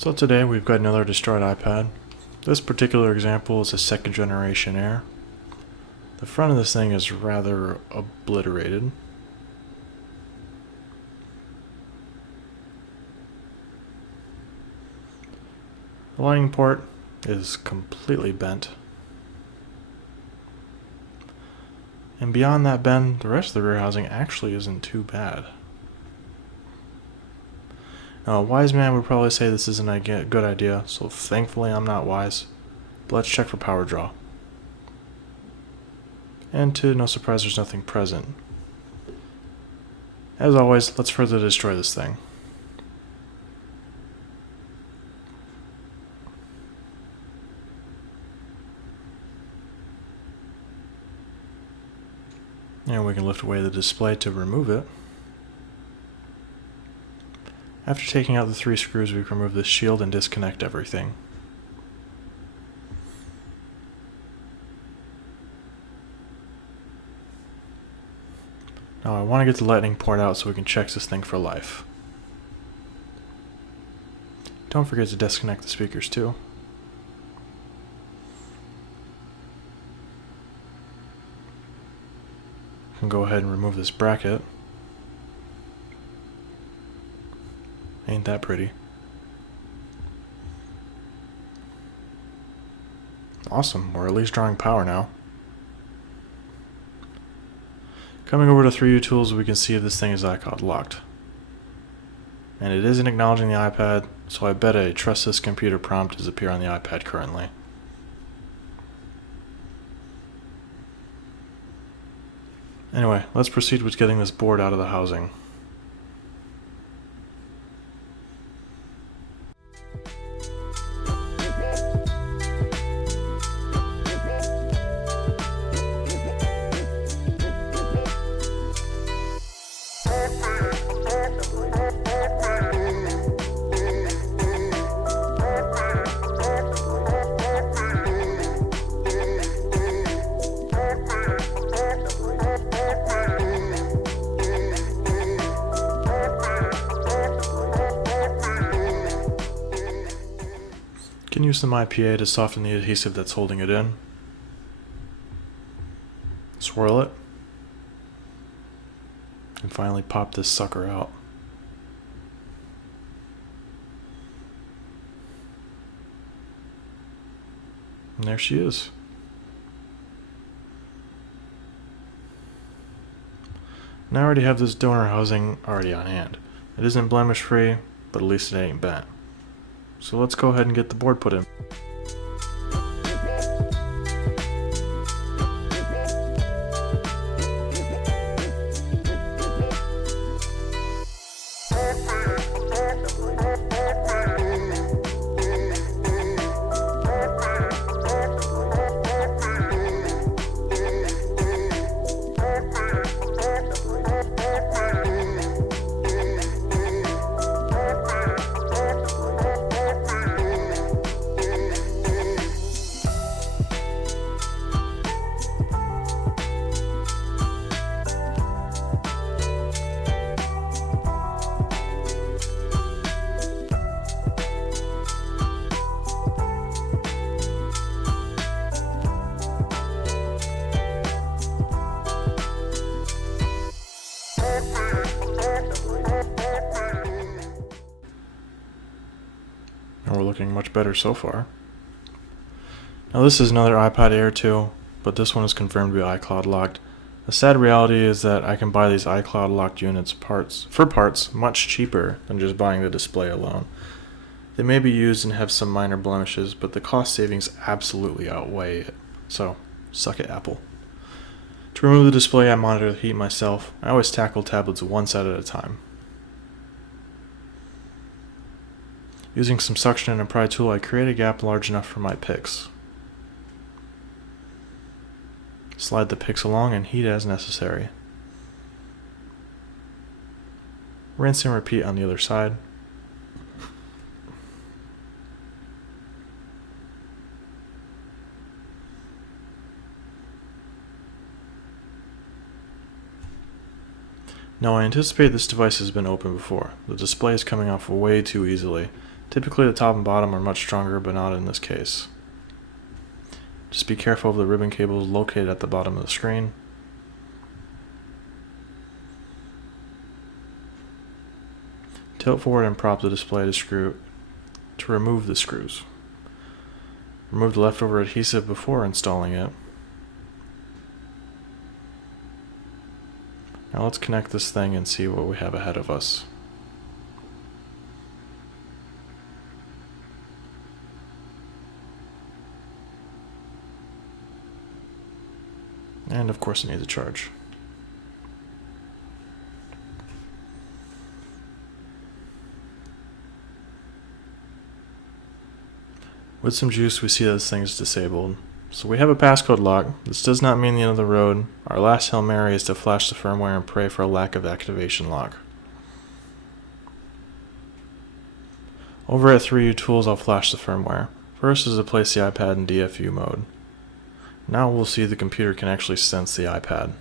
So today we've got another destroyed iPad. This particular example is a second generation Air. The front of this thing is rather obliterated. The lightning port is completely bent. And beyond that bend, the rest of the rear housing actually isn't too bad. Now, a wise man would probably say this isn't a good idea, so thankfully I'm not wise. But let's check for power draw. And to no surprise, there's nothing present. As always, let's further destroy this thing. And we can lift away the display to remove it. After taking out the 3 screws, we can remove the shield and disconnect everything. Now I want to get the lightning port out so we can check this thing for life. Don't forget to disconnect the speakers too. We can go ahead and remove this bracket. Ain't that pretty? Awesome, we're at least drawing power now. Coming over to 3U tools, we can see if this thing is iCloud locked. And it isn't acknowledging the iPad, so I bet a trust this computer prompt does appear on the iPad currently. Anyway, let's proceed with getting this board out of the housing. You can use some IPA to soften the adhesive that's holding it in. Swirl it. And finally pop this sucker out. And there she is. Now I already have this donor housing already on hand. It isn't blemish free, but at least it ain't bent. So let's go ahead and get the board put in. And we're looking much better so far. Now this is another iPad Air 2, but this one is confirmed to be iCloud locked. The sad reality is that I can buy these iCloud locked units for parts much cheaper than just buying the display alone. They may be used and have some minor blemishes, but the cost savings absolutely outweigh it. So, suck it, Apple. To remove the display, I monitor the heat myself. I always tackle tablets one side at a time. Using some suction and a pry tool, I create a gap large enough for my picks. Slide the picks along and heat as necessary. Rinse and repeat on the other side. Now I anticipate this device has been opened before. The display is coming off way too easily. Typically the top and bottom are much stronger, but not in this case. Just be careful of the ribbon cables located at the bottom of the screen. Tilt forward and prop the display to remove the screws. Remove the leftover adhesive before installing it. Now let's connect this thing and see what we have ahead of us. And of course it needs a charge. With some juice, we see that this thing is disabled. So we have a passcode lock. This does not mean the end of the road. Our last Hail Mary is to flash the firmware and pray for a lack of activation lock. Over at 3U Tools, I'll flash the firmware. First is to place the iPad in DFU mode. Now we'll see the computer can actually sense the iPad.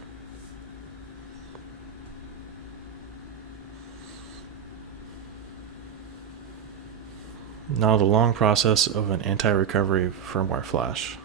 Now the long process of an anti-recovery firmware flash.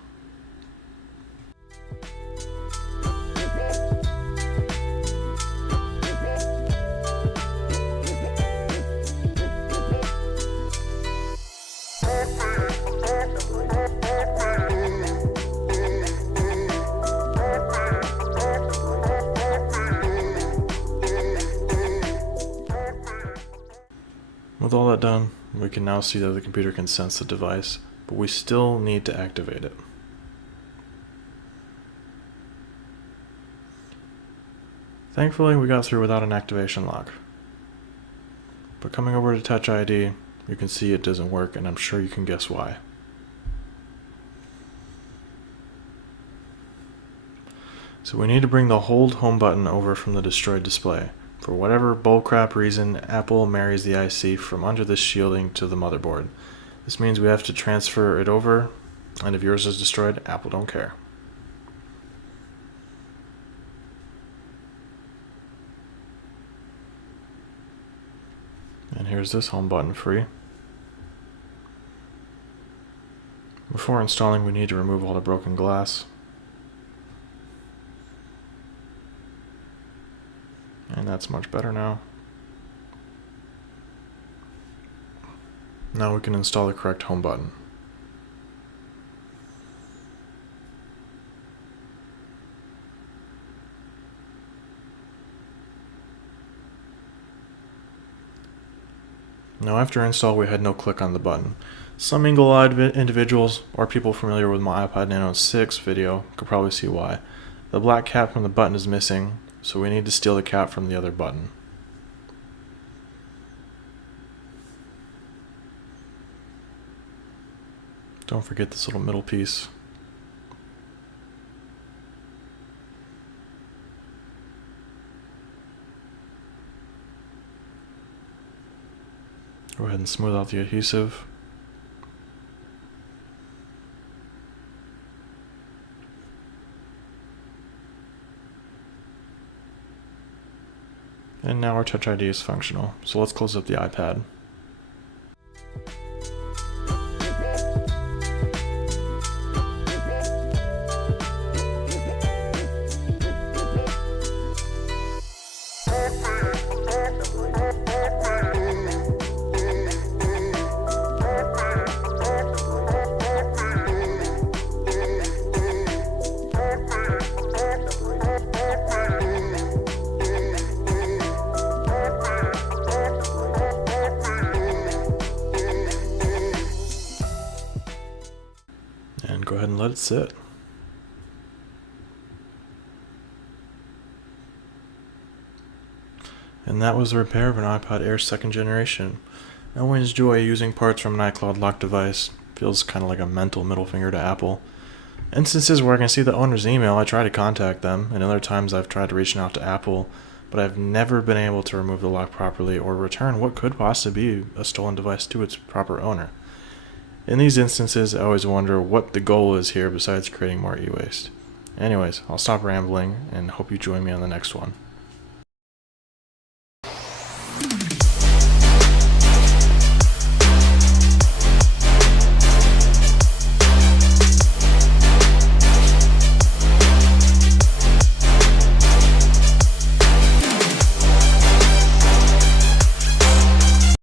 With all that done, we can now see that the computer can sense the device, but we still need to activate it. Thankfully, we got through without an activation lock. But coming over to Touch ID, you can see it doesn't work, and I'm sure you can guess why. So we need to bring the Hold Home button over from the destroyed display. For whatever bullcrap reason, Apple marries the IC from under this shielding to the motherboard. This means we have to transfer it over, and if yours is destroyed, Apple don't care. And here's this home button free. Before installing, we need to remove all the broken glass. And that's much better now. Now we can install the correct home button. Now after install, we had no click on the button. Some eagle-eyed individuals or people familiar with my iPad Nano 6 video could probably see why. The black cap from the button is missing, so we need to steal the cap from the other button. Don't forget this little middle piece. Go ahead and smooth out the adhesive. And now our Touch ID is functional, so let's close up the iPad. And go ahead and let it sit. And that was the repair of an iPad Air 2nd generation. I always enjoy using parts from an iCloud lock device. Feels kind of like a mental middle finger to Apple. Instances where I can see the owner's email, I try to contact them, and other times I've tried reaching out to Apple, but I've never been able to remove the lock properly or return what could possibly be a stolen device to its proper owner. In these instances, I always wonder what the goal is here besides creating more e-waste. Anyways, I'll stop rambling and hope you join me on the next one.